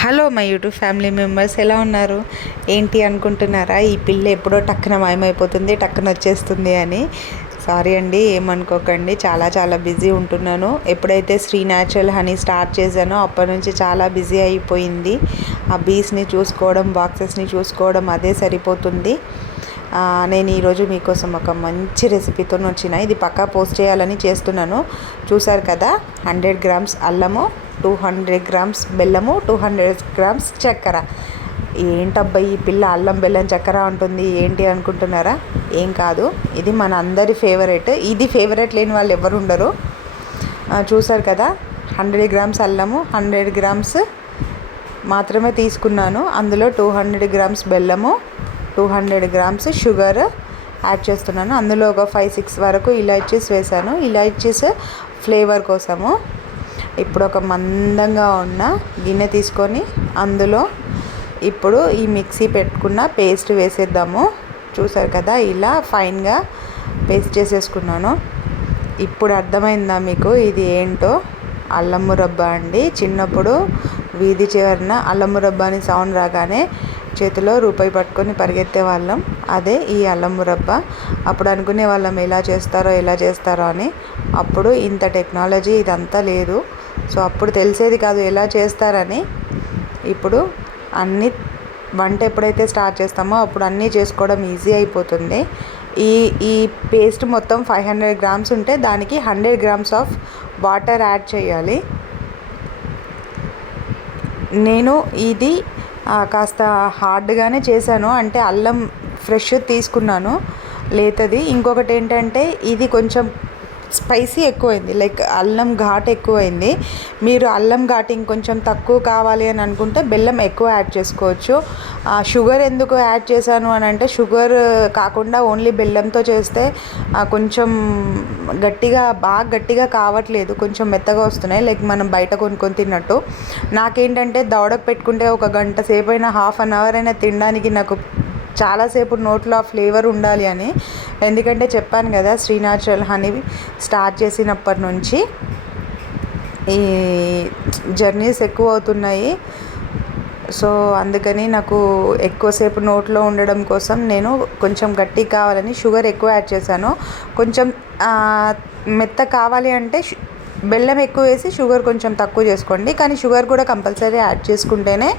Hello my YouTube family members ఎలా ఉన్నారు? ఏంటి అనుకుంటున్నారా? ఈ పిల్ల ఎప్పుడో టక్కున మాయమైపోతుంది టక్కున వచ్చేస్తుంది అని. సారీ అండి ఏమనుకోకండి. చాలా చాలా బిజీ ఉంటున్నాను. ఎప్పుడైతే శ్రీ న్యాచురల్ హనీ స్టార్ట్ చేశానో అప్పటి నుంచి చాలా బిజీ అయిపోయింది. ఆ బీస్ని చూసుకోవడం బాక్సెస్ని చూసుకోవడం అదే సరిపోతుంది. నేను ఈరోజు మీకోసం ఒక మంచి రెసిపీతో వచ్చిన ఇది పక్కా పోస్ట్ చేయాలని చేస్తున్నాను. చూసారు కదా? హండ్రెడ్ గ్రామ్స్ అల్లము టూ హండ్రెడ్ గ్రామ్స్ బెల్లము టూ హండ్రెడ్ గ్రామ్స్ చక్కెర. ఏంటబ్బా ఈ పిల్ల అల్లం బెల్లం చక్కెర ఉంటుంది ఏంటి అనుకుంటున్నారా? ఏం కాదు. ఇది మన అందరి ఫేవరెట్. ఇది ఫేవరెట్ లేని వాళ్ళు ఎవరు ఉండరు. చూసారు కదా? హండ్రెడ్ గ్రామ్స్ అల్లము హండ్రెడ్ గ్రామ్స్ మాత్రమే తీసుకున్నాను. అందులో టూ హండ్రెడ్ గ్రామ్స్ బెల్లము two hundred grams sugar add చేస్తున్నాను. అందులో ఒక ఫైవ్ సిక్స్ వరకు ఇలాచీస్ వేసాను. ఇలాచీస్ ఫ్లేవర్ కోసము ఇప్పుడు ఒక మందంగా ఉన్న గిన్నె తీసుకొని అందులో ఇప్పుడు ఈ మిక్సీ పెట్టుకున్న పేస్ట్ వేసేద్దాము. చూసారు కదా ఇలా ఫైన్గా పేస్ట్ చేసేసుకున్నాను. ఇప్పుడు అర్థమైందా మీకు ఇది ఏంటో? అల్లం మురబ్బ అండి. చిన్నప్పుడు వీధి చివరన అల్లం మురబ్బ అని సౌండ్ రాగానే చేతిలో రూపాయి పట్టుకొని పరిగెత్తే వాళ్ళం. అదే ఈ అల్లం మురబ్బ. అప్పుడు అనుకునే వాళ్ళం ఎలా చేస్తారో ఎలా చేస్తారో అని. అప్పుడు ఇంత టెక్నాలజీ ఇదంతా లేదు. సో అప్పుడు తెలిసేది కాదు ఎలా చేస్తారని. ఇప్పుడు అన్ని వంట ఎప్పుడైతే స్టార్ట్ చేస్తామో అప్పుడు అన్నీ చేసుకోవడం ఈజీ అయిపోతుంది. ఈ ఈ పేస్ట్ మొత్తం ఫైవ్ హండ్రెడ్ గ్రామ్స్ ఉంటే దానికి hundred grams of water add చేయాలి. నేను ఇది కాస్త హార్డ్గానే చేశాను. అంటే అల్లం ఫ్రెష్ తీసుకున్నాను లేతది. ఇంకొకటి ఏంటంటే ఇది కొంచెం స్పైసీ ఎక్కువైంది. లైక్ అల్లం ఘాట్ ఎక్కువైంది. మీరు అల్లం ఘాట్ ఇంకొంచెం తక్కువ కావాలి అని అనుకుంటే బెల్లం ఎక్కువ యాడ్ చేసుకోవచ్చు. ఆ, షుగర్ ఎందుకు యాడ్ చేశాను అని అంటే షుగర్ కాకుండా ఓన్లీ బెల్లంతో చేస్తే కొంచెం గట్టిగా బాగా గట్టిగా కావట్లేదు. కొంచెం మెత్తగా వస్తున్నాయి. లైక్ మనం బయట కొనుక్కొని తిన్నట్టు. నాకేంటంటే దవడకు పెట్టుకుంటే ఒక గంట సేపు అయినా హాఫ్ అన్ అవర్ అయినా తినడానికి నాకు చాలాసేపు నోట్లో ఆ ఫ్లేవర్ ఉండాలి అని. ఎందుకంటే చెప్పాను కదా శ్రీ న్యాచురల్ హనీ స్టార్ట్ చేసినప్పటి నుంచి ఈ జర్నీస్ ఎక్కువ అవుతున్నాయి సో అందుకని నాకు ఎక్కువసేపు నోట్లో ఉండడం కోసం నేను కొంచెం గట్టి కావాలని షుగర్ ఎక్కువ యాడ్ చేశాను. కొంచెం మెత్త కావాలి అంటే బెల్లం ఎక్కువ వేసి షుగర్ కొంచెం తక్కువ చేసుకోండి. కానీ షుగర్ కూడా కంపల్సరీ యాడ్ చేసుకుంటేనే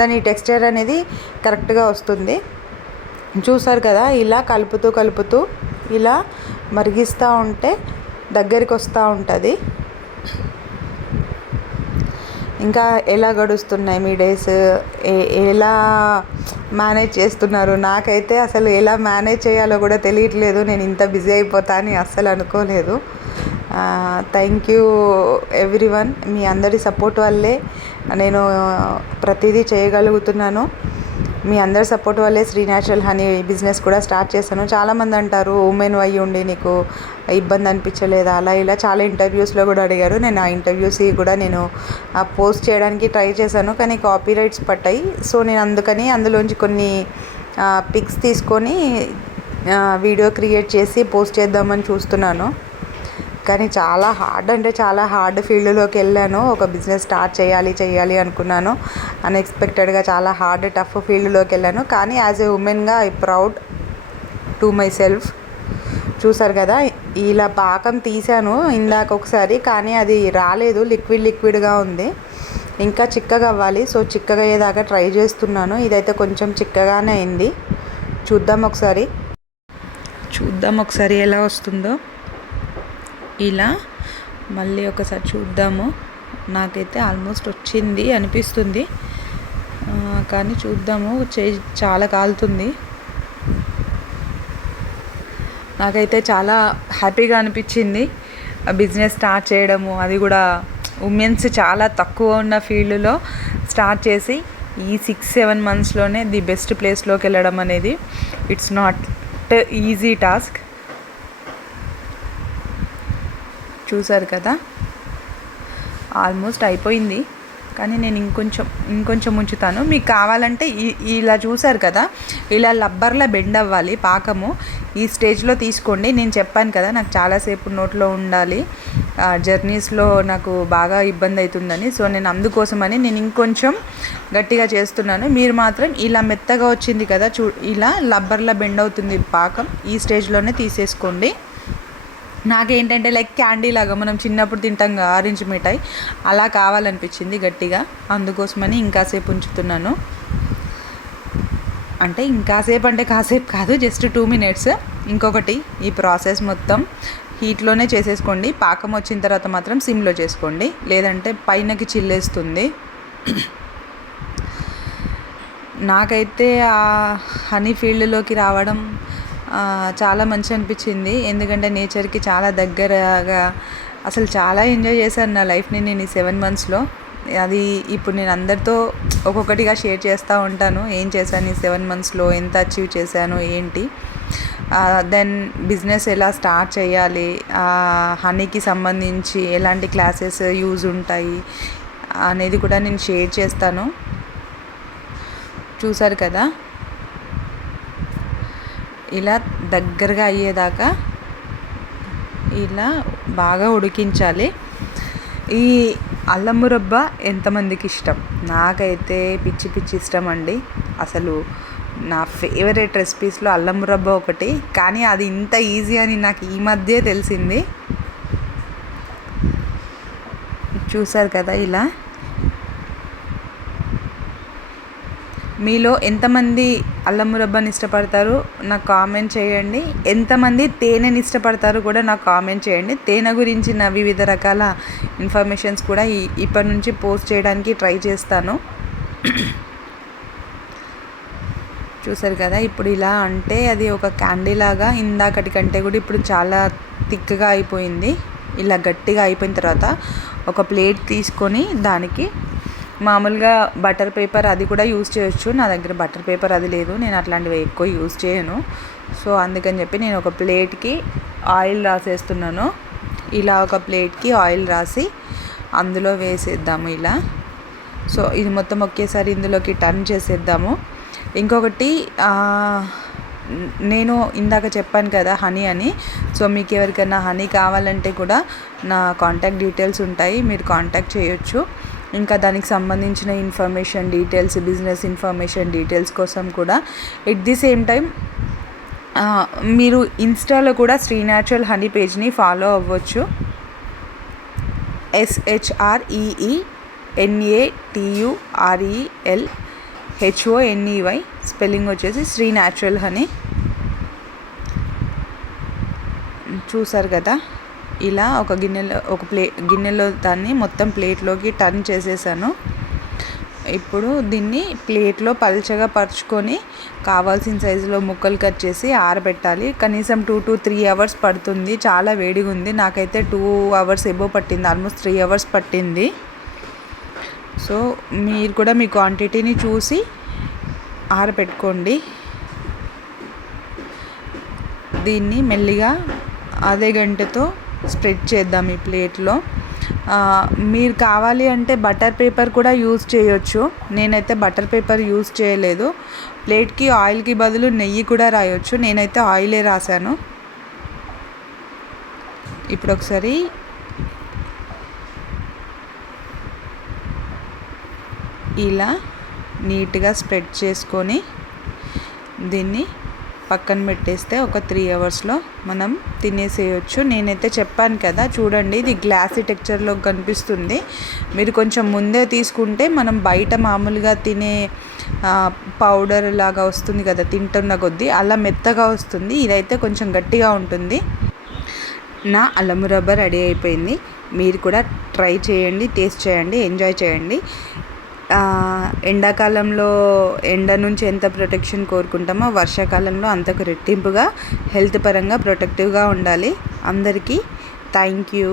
దాని టెక్స్చర్ అనేది కరెక్ట్గా వస్తుంది. చూసారు కదా ఇలా కలుపుతూ కలుపుతూ ఇలా మరిగిస్తూ ఉంటే దగ్గరికి వస్తూ ఉంటుంది. ఇంకా ఎలా గడుస్తున్నాయి మీ డేస్? ఏ- ఎలా మేనేజ్ చేస్తున్నారు? నాకైతే అసలు ఎలా మేనేజ్ చేయాలో కూడా తెలియట్లేదు. నేను ఇంత బిజీ అయిపోతా అని అస్సలు అనుకోలేదు. థ్యాంక్ యూ ఎవ్రీ వన్ మీ అందరి సపోర్ట్ వల్లే నేను ప్రతిదీ చేయగలుగుతున్నాను. మీ అందరి సపోర్ట్ వల్లే శ్రీ న్యాచురల్ హనీ బిజినెస్ కూడా స్టార్ట్ చేశాను. చాలామంది అంటారు ఉమెన్ అయ్యి ఉండి నీకు ఇబ్బంది అనిపించలేదా? అలా ఇలా చాలా ఇంటర్వ్యూస్లో కూడా అడిగారు. నేను ఆ ఇంటర్వ్యూస్ కూడా నేను పోస్ట్ చేయడానికి ట్రై చేశాను కానీ కాపీ రైట్స్ పట్టాయి. సో నేను అందుకని అందులోంచి కొన్ని పిక్స్ తీసుకొని వీడియో క్రియేట్ చేసి పోస్ట్ చేద్దామని చూస్తున్నాను. కానీ చాలా హార్డ్ అంటే చాలా హార్డ్ ఫీల్డ్లోకి వెళ్ళాను. ఒక బిజినెస్ స్టార్ట్ చేయాలి చేయాలి అనుకున్నాను. అన్ఎక్స్పెక్టెడ్గా చాలా హార్డ్ టఫ్ ఫీల్డ్లోకి వెళ్ళాను. కానీ యాజ్ ఏ ఉమెన్గా I proud to myself చూసారు కదా ఇలా పాకం తీసాను ఇందాక ఒకసారి కానీ అది రాలేదు. లిక్విడ్ లిక్విడ్గా ఉంది. ఇంకా చిక్కగా అవ్వాలి. సో చిక్కగా అయ్యేదాకా ట్రై చేస్తున్నాను. ఇదైతే కొంచెం చిక్కగానే అయింది. చూద్దాం ఒకసారి. చూద్దాం ఒకసారి ఎలా వస్తుందో. ఇలా మళ్ళీ ఒకసారి చూద్దాము. నాకైతే ఆల్మోస్ట్ వచ్చింది అనిపిస్తుంది. కానీ చూద్దాము. చేయి చాలా కాలుతుంది. నాకైతే చాలా హ్యాపీగా అనిపించింది. బిజినెస్ స్టార్ట్ చేయడము. అది కూడా ఉమెన్స్ చాలా తక్కువ ఉన్న ఫీల్డ్లో స్టార్ట్ చేసి ఈ సిక్స్ సెవెన్ మంత్స్లోనే ది బెస్ట్ ప్లేస్లోకి వెళ్ళడం అనేది. It's not easy task. చూసారు కదా? ఆల్మోస్ట్ అయిపోయింది. కానీ నేను ఇంకొంచెం ఇంకొంచెం ఉంచుతాను. మీకు కావాలంటే ఇలా చూసారు కదా? ఇలా లబ్బర్లా బెండ్ అవ్వాలి పాకము. ఈ స్టేజ్లో తీసుకోండి. నేను చెప్పాను కదా నాకు చాలాసేపు నోట్లో ఉండాలి. జర్నీస్లో నాకు బాగా ఇబ్బంది అవుతుందని సో నేను అందుకోసమని నేను ఇంకొంచెం గట్టిగా చేస్తున్నాను. మీరు మాత్రం ఇలా మెత్తగా వచ్చింది కదా చూ ఇలా లబ్బర్లా బెండ్ అవుతుంది పాకం. ఈ స్టేజ్లోనే తీసేసుకోండి. నాకేంటంటే లైక్ క్యాండీ లాగా మనం చిన్నప్పుడు తింటాం ఆరెంజ్ మిఠాయి. అలా కావాలనిపించింది గట్టిగా. అందుకోసమని ఇంకాసేపు ఉంచుతున్నాను. అంటే ఇంకాసేపు అంటే కాసేపు కాదు జస్ట్ టూ మినిట్స్ ఇంకొకటి ఈ ప్రాసెస్ మొత్తం హీట్లోనే చేసేసుకోండి. పాకం వచ్చిన తర్వాత మాత్రం సిమ్లో చేసుకోండి. లేదంటే పైనకి చిల్లేస్తుంది. నాకైతే ఆ హనీ ఫీల్డ్లోకి రావడం చాలా మంచి అనిపించింది. ఎందుకంటే నేచర్కి చాలా దగ్గరగా అసలు చాలా ఎంజాయ్ చేశాను నా లైఫ్ని నేను ఈ సెవెన్ మంత్స్లో. అది ఇప్పుడు నేను అందరితో ఒక్కొక్కటిగా షేర్ చేస్తూ ఉంటాను. ఏం చేశాను ఈ సెవెన్ మంత్స్లో? ఎంత అచీవ్ చేశాను? ఏంటి? దెన్ బిజినెస్ ఎలా స్టార్ట్ చేయాలి? హనీకి సంబంధించి ఎలాంటి క్లాసెస్ యూజ్ ఉంటాయి? అనేది కూడా నేను షేర్ చేస్తాను. చూసారు కదా? ఇలా దగ్గరగా అయ్యేదాకా ఇలా బాగా ఉడికించాలి. ఈ అల్లం మురబ్బ ఎంతమందికి ఇష్టం? నాకైతే పిచ్చి పిచ్చి ఇష్టం అండి అసలు నా ఫేవరెట్ రెసిపీస్లో అల్లం మురబ్బ ఒకటి. కానీ అది ఇంత ఈజీ అని నాకు ఈ మధ్యే తెలిసింది. చూసారు కదా ఇలా? మీలో ఎంతమంది అల్లం మురబ్బాని ఇష్టపడతారు నాకు కామెంట్ చేయండి. ఎంతమంది తేనెని ఇష్టపడతారు కూడా నాకు కామెంట్ చేయండి. తేనె గురించిన వివిధ రకాల ఇన్ఫర్మేషన్స్ కూడా ఇప్పటి నుంచి పోస్ట్ చేయడానికి ట్రై చేస్తాను. చూసారు కదా ఇప్పుడు ఇలా అంటే అది ఒక క్యాండీ లాగా ఇందాకటి కంటే కూడా ఇప్పుడు చాలా థిక్గా అయిపోయింది. ఇలా గట్టిగా అయిపోయిన తర్వాత ఒక ప్లేట్ తీసుకొని దానికి మామూలుగా బటర్ పేపర్ అది కూడా యూస్ చేయొచ్చు. నా దగ్గర బటర్ పేపర్ అది లేదు. నేను అట్లాంటివి ఎక్కువ యూస్ చేయను. సో అందుకని చెప్పి నేను ఒక ప్లేట్కి ఆయిల్ రాసేస్తున్నాను. ఇలా ఒక ప్లేట్కి ఆయిల్ రాసి అందులో వేసేద్దాము ఇలా. సో ఇది మొత్తం ఒకేసారి ఇందులోకి టర్న్ చేసేద్దాము. ఇంకొకటి నేను ఇందాక చెప్పాను కదా హనీ అని. సో మీకు ఎవరికైనా హనీ కావాలంటే కూడా నా కాంటాక్ట్ డీటెయిల్స్ ఉంటాయి. మీరు కాంటాక్ట్ చేయొచ్చు. ఇంకా దానికి సంబంధించిన information details business information details కోసం కూడా ఎట్ ది సేమ్ టైం మీరు ఇన్స్టాలో కూడా శ్రీ న్యాచురల్ హనీ పేజ్ని ఫాలో అవ్వచ్చు. ఎస్హెచ్ఆర్ఈఈ ఎన్ఏటియుఆర్ఈఎల్ హెచ్ఓఎన్ఈవై స్పెల్లింగ్ వచ్చేసి శ్రీ న్యాచురల్ హనీ. చూసారు కదా? ఇలా ఒక గిన్నెలో ఒక ప్లే గిన్నెలో దాన్ని మొత్తం ప్లేట్లోకి టర్న్ చేసేసాను. ఇప్పుడు దీన్ని ప్లేట్లో పల్చగా పరుచుకొని కావాల్సిన సైజులో ముక్కలు కట్ చేసి ఆరబెట్టాలి. కనీసం టూ టు త్రీ అవర్స్ పడుతుంది. చాలా వేడిగా ఉంది. నాకైతే టూ అవర్స్ ఎబో పట్టింది. ఆల్మోస్ట్ త్రీ అవర్స్ పట్టింది. సో మీరు కూడా మీ క్వాంటిటీని చూసి ఆరబెట్టుకోండి. దీన్ని మెల్లిగా అదే గంటతో స్ప్రెడ్ చేద్దాం ఈ ప్లేట్లో. మీరు కావాలి అంటే బటర్ పేపర్ కూడా యూజ్ చేయొచ్చు. నేనైతే బటర్ పేపర్ యూజ్ చేయలేదు. ప్లేట్కి ఆయిల్కి బదులు నెయ్యి కూడా రాయొచ్చు. నేనైతే ఆయిలే రాశాను. ఇప్పుడు ఒకసారి ఇలా నీట్గా స్ప్రెడ్ చేసుకొని దీన్ని పక్కన పెట్టేస్తే ఒక త్రీ అవర్స్లో మనం తినేసేయచ్చు. నేనైతే చెప్పాను కదా చూడండి ఇది గ్లాసీ టెక్చర్లో కనిపిస్తుంది. మీరు కొంచెం ముందే తీసుకుంటే మనం బయట మామూలుగా తినే పౌడర్ లాగా వస్తుంది కదా తింటున్న కొద్దీ అలా మెత్తగా వస్తుంది. ఇదైతే కొంచెం గట్టిగా ఉంటుంది. నా అల్లము రబ్బ రెడీ అయిపోయింది. మీరు కూడా ట్రై చేయండి టేస్ట్ చేయండి ఎంజాయ్ చేయండి. ఎండాకాలంలో ఎండ నుంచి ఎంత ప్రొటెక్షన్ కోరుకుంటామో వర్షాకాలంలో అంతకు రెట్టింపుగా హెల్త్ పరంగా ప్రొటెక్టివ్గా ఉండాలి. అందరికీ థ్యాంక్ యూ